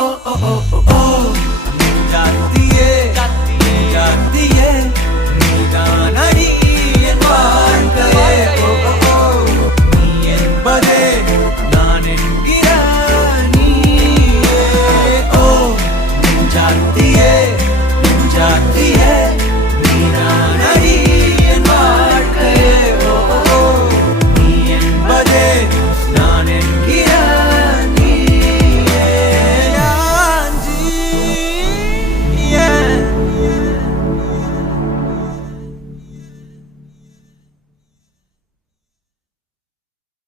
oh, oh, oh.